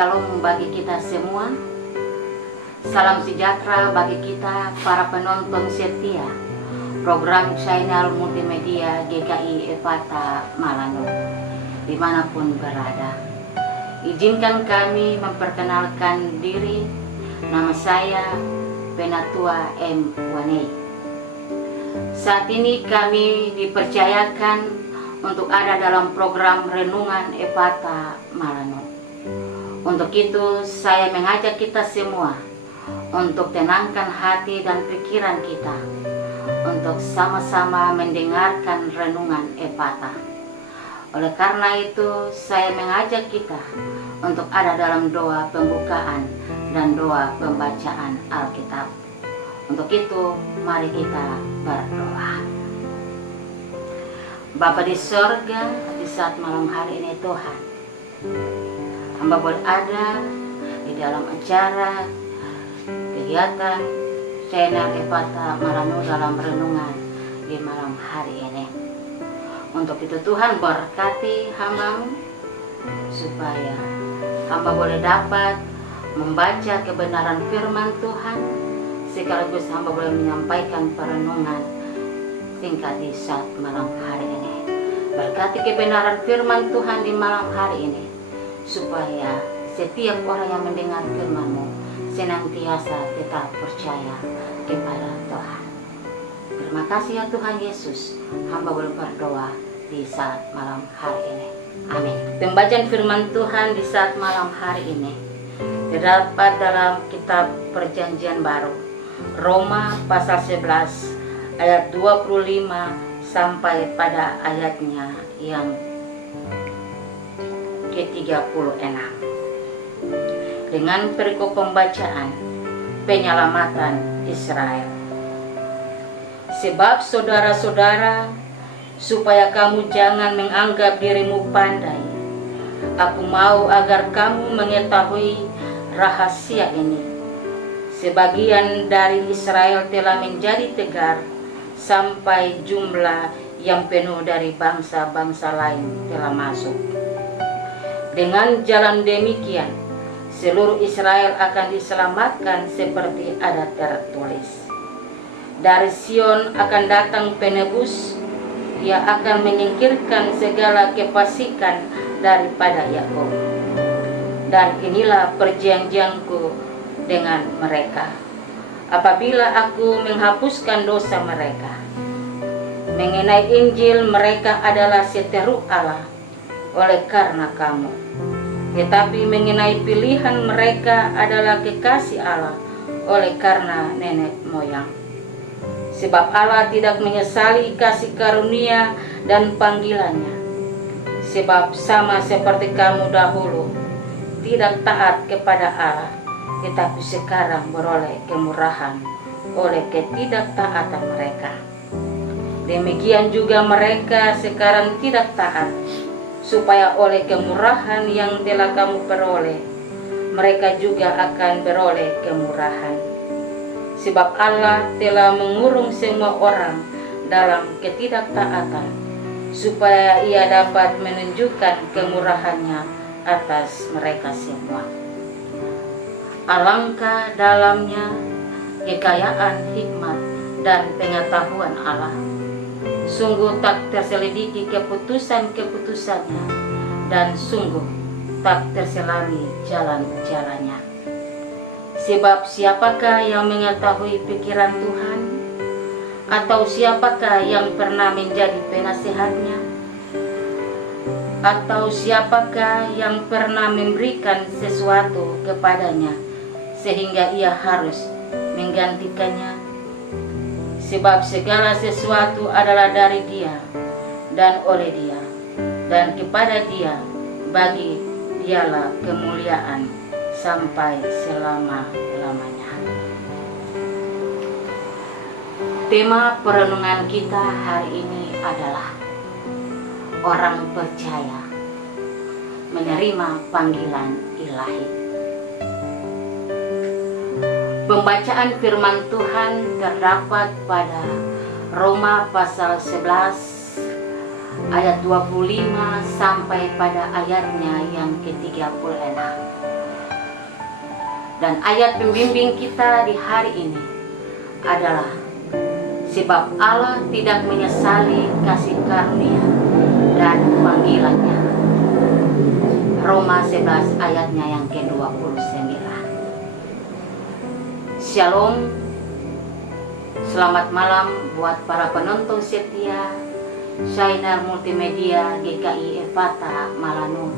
Shalom bagi kita semua. Salam sejahtera bagi kita para penonton setia program channel multimedia GKI Ephatha Malano dimanapun berada. Izinkan kami memperkenalkan diri. Nama saya Penatua M. Wanei. Saat ini kami dipercayakan untuk ada dalam program Renungan Ephatha Malano. Untuk itu saya mengajak kita semua untuk tenangkan hati dan pikiran kita untuk sama-sama mendengarkan renungan Ephatha. Oleh karena itu saya mengajak kita untuk ada dalam doa pembukaan dan doa pembacaan Alkitab. Untuk itu mari kita berdoa. Bapa di sorga, di saat malam hari ini Tuhan, hamba boleh ada di dalam acara kegiatan channel Ephatha Malano dalam renungan di malam hari ini. Untuk itu Tuhan berkati hamba-Mu supaya hamba boleh dapat membaca kebenaran firman Tuhan, sekaligus hamba boleh menyampaikan perenungan singkat di saat malam hari ini. Berkati kebenaran firman Tuhan di malam hari ini, supaya setiap orang yang mendengar firman-Mu senantiasa tetap percaya kepada Tuhan. Terima kasih ya Tuhan Yesus, hamba boleh berdoa di saat malam hari ini. Amin. Pembacaan firman Tuhan di saat malam hari ini terdapat dalam kitab Perjanjian Baru, Roma pasal 11 ayat 25 sampai pada ayatnya yang ke-36 dengan perikop pembacaan penyelamatan Israel. Sebab saudara-saudara, supaya kamu jangan menganggap dirimu pandai, aku mau agar kamu mengetahui rahasia ini. Sebagian dari Israel telah menjadi tegar, sampai jumlah yang penuh dari bangsa-bangsa lain telah masuk. Dengan jalan demikian, seluruh Israel akan diselamatkan seperti ada tertulis. Dari Sion akan datang penebus, ia akan menyingkirkan segala kefasikan daripada Yakub. Dan inilah perjanjianku dengan mereka, apabila aku menghapuskan dosa mereka. Mengenai Injil, mereka adalah seteru Allah oleh karena kamu. Tetapi mengenai pilihan, mereka adalah kekasih Allah oleh karena nenek moyang. Sebab Allah tidak menyesali kasih karunia dan panggilannya. Sebab sama seperti kamu dahulu tidak taat kepada Allah, tetapi sekarang beroleh kemurahan oleh ketidaktaatan mereka. Demikian juga mereka sekarang tidak taat, supaya oleh kemurahan yang telah kamu peroleh, mereka juga akan beroleh kemurahan. Sebab Allah telah mengurung semua orang dalam ketidaktaatan, supaya ia dapat menunjukkan kemurahannya atas mereka semua. Alangkah dalamnya kekayaan hikmat dan pengetahuan Allah. Sungguh tak terselidiki keputusan-keputusannya, dan sungguh tak terselami jalan-jalannya. Sebab siapakah yang mengetahui pikiran Tuhan? Atau siapakah yang pernah menjadi penasehatnya? Atau siapakah yang pernah memberikan sesuatu kepadanya sehingga ia harus menggantikannya? Sebab segala sesuatu adalah dari Dia dan oleh Dia, dan kepada Dia, bagi Dialah kemuliaan sampai selama-lamanya. Tema perenungan kita hari ini adalah orang percaya menerima panggilan ilahi. Pembacaan firman Tuhan terdapat pada Roma pasal 11 ayat 25 sampai pada ayatnya yang ke-36. Dan ayat pembimbing kita di hari ini adalah sebab Allah tidak menyesali kasih karunia dan panggilannya. Roma 11 ayatnya yang ke-29. Shalom. Selamat malam buat para penonton setia Shinar Multimedia GKI Ephatha Malano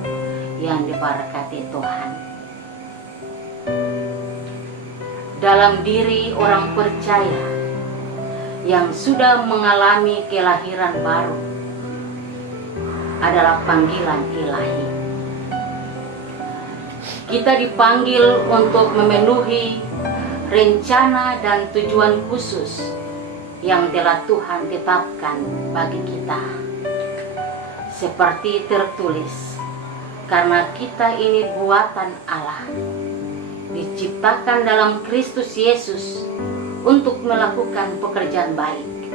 yang diberkati Tuhan. Dalam diri orang percaya yang sudah mengalami kelahiran baru adalah panggilan ilahi. Kita dipanggil untuk memenuhi rencana dan tujuan khusus yang telah Tuhan tetapkan bagi kita. Seperti tertulis, karena kita ini buatan Allah, diciptakan dalam Kristus Yesus untuk melakukan pekerjaan baik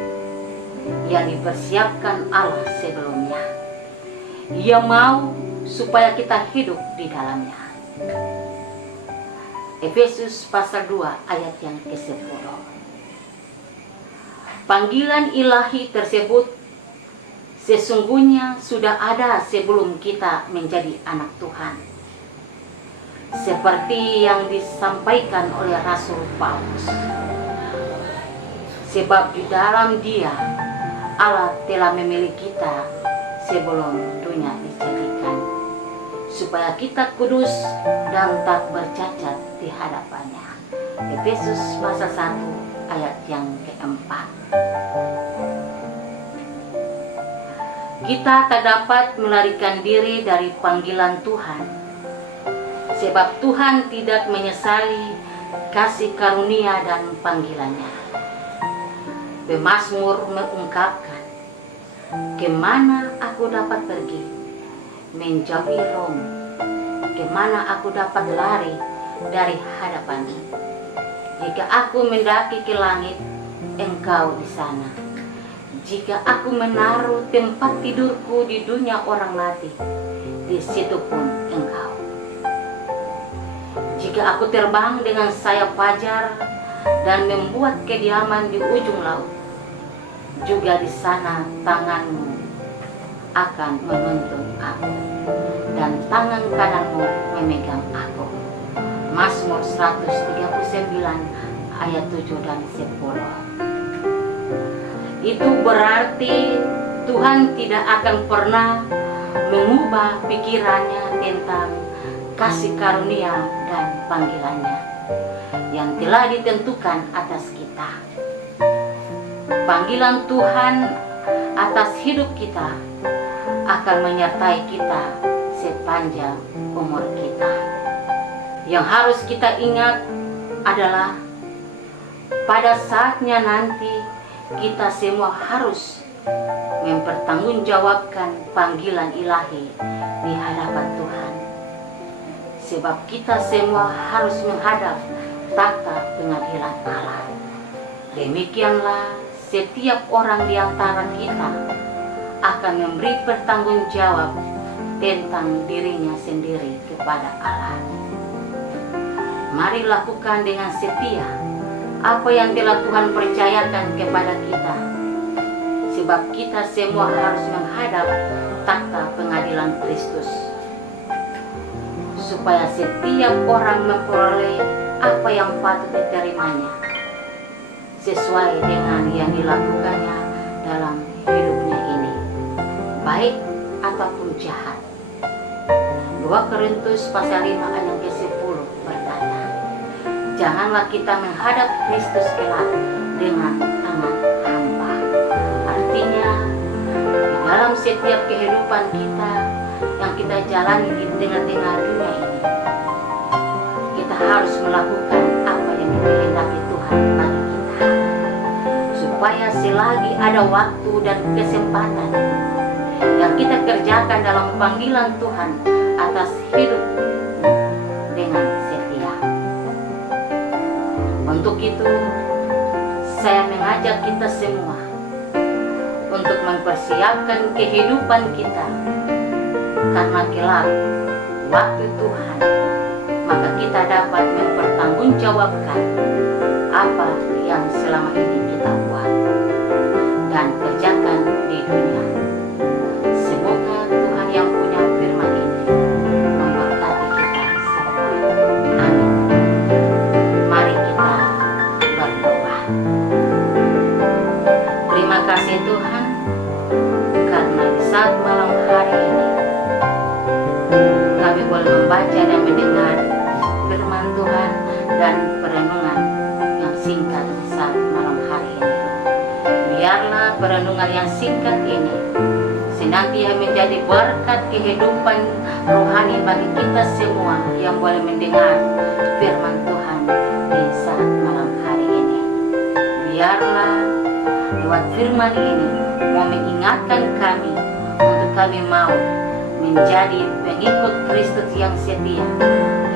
yang dipersiapkan Allah sebelumnya. Ia mau supaya kita hidup di dalamnya. Efesus pasal 2 ayat yang ke-10. Panggilan ilahi tersebut sesungguhnya sudah ada sebelum kita menjadi anak Tuhan. Seperti yang disampaikan oleh Rasul Paulus. Sebab di dalam Dia Allah telah memilih kita sebelum dunia dijadikan, supaya kita kudus dan tak bercacat di hadapannya. Efesus pasal 1 ayat yang ke-4. Kita tak dapat melarikan diri dari panggilan Tuhan, sebab Tuhan tidak menyesali kasih karunia dan panggilannya. Pemazmur mengungkapkan, kemana aku dapat pergi, menjauhi Rom, kemana aku dapat lari dari hadapanmu. Jika aku mendaki ke langit, Engkau di sana. Jika aku menaruh tempat tidurku di dunia orang mati, di situ pun Engkau. Jika aku terbang dengan sayap fajar dan membuat kediaman di ujung laut, juga di sana tanganmu akan menuntun aku, dan tangan kananmu memegang aku. Mazmur 139 ayat 7 dan 10. Itu berarti Tuhan tidak akan pernah mengubah pikirannya tentang kasih karunia dan panggilannya yang telah ditentukan atas kita. Panggilan Tuhan atas hidup kita akan menyertai kita sepanjang umur kita. Yang harus kita ingat adalah pada saatnya nanti kita semua harus mempertanggungjawabkan panggilan ilahi di hadapan Tuhan. Sebab kita semua harus menghadap takhta pengadilan Allah. Demikianlah setiap orang di antara kita akan memberi pertanggungjawab tentang dirinya sendiri kepada Allah. Mari lakukan dengan setia apa yang telah Tuhan percayakan kepada kita. Sebab kita semua harus menghadap takhta pengadilan Kristus, supaya setiap orang memperoleh apa yang patut diterimanya sesuai dengan yang dilakukannya dalam hidupnya ini, baik ataupun jahat. 2 Korintus pasal 5 ayat ke-10 berkata, janganlah kita menghadap Kristus kelak dengan tangan hampa. Artinya, di dalam setiap kehidupan kita yang kita jalani di tengah-tengah dunia ini, kita harus melakukan apa yang dikehendaki Tuhan bagi kita, supaya selagi ada waktu dan kesempatan yang kita kerjakan dalam panggilan Tuhan atas hidup dengan setia. Untuk itu, saya mengajak kita semua untuk mempersiapkan kehidupan kita, karena kelak waktu Tuhan, maka kita dapat mempertahankan mempertanggungjawabkan apa yang selama ini kita buat dan kerjakan di dunia. Semoga Tuhan yang punya firman ini memberkati kita semua. Amin. Mari kita berdoa. Terima kasih Tuhan, karena di saat malam hari ini kami boleh membaca dan mendengar firman Tuhan dan perenungan yang singkat di saat malam hari ini. Biarlah perenungan yang singkat ini senantiasa menjadi berkat kehidupan rohani bagi kita semua yang boleh mendengar firman Tuhan di saat malam hari ini. Biarlah lewat firman ini mau mengingatkan kami untuk kami mau menjadi pengikut Kristus yang setia.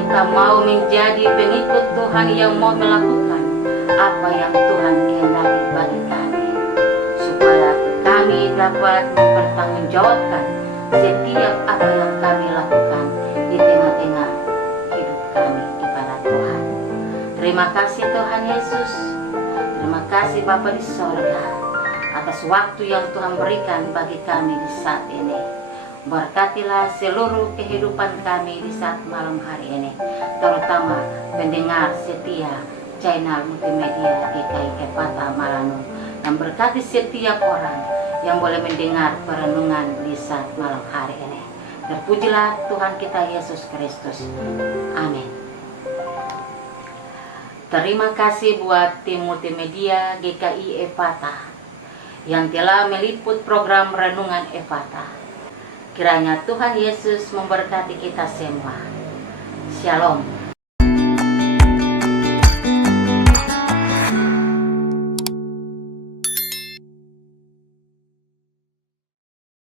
Kita mau menjadi pengikut Tuhan yang mau melakukan apa yang Tuhan kehendaki bagi kami, supaya kami dapat mempertanggungjawabkan setiap apa yang kami lakukan di tengah-tengah hidup kami kepada Tuhan. Terima kasih Tuhan Yesus. Terima kasih Bapa di sorga atas waktu yang Tuhan berikan bagi kami di saat ini. Berkatilah seluruh kehidupan kami di saat malam hari ini, terutama pendengar setia channel multimedia GKI Ephatha Maranum, dan berkati setiap orang yang boleh mendengar perenungan di saat malam hari ini. Terpujilah Tuhan kita Yesus Kristus. Amin. Terima kasih buat tim multimedia GKI Ephatha yang telah meliput program Renungan Ephatha. Kiranya Tuhan Yesus memberkati kita semua. Shalom.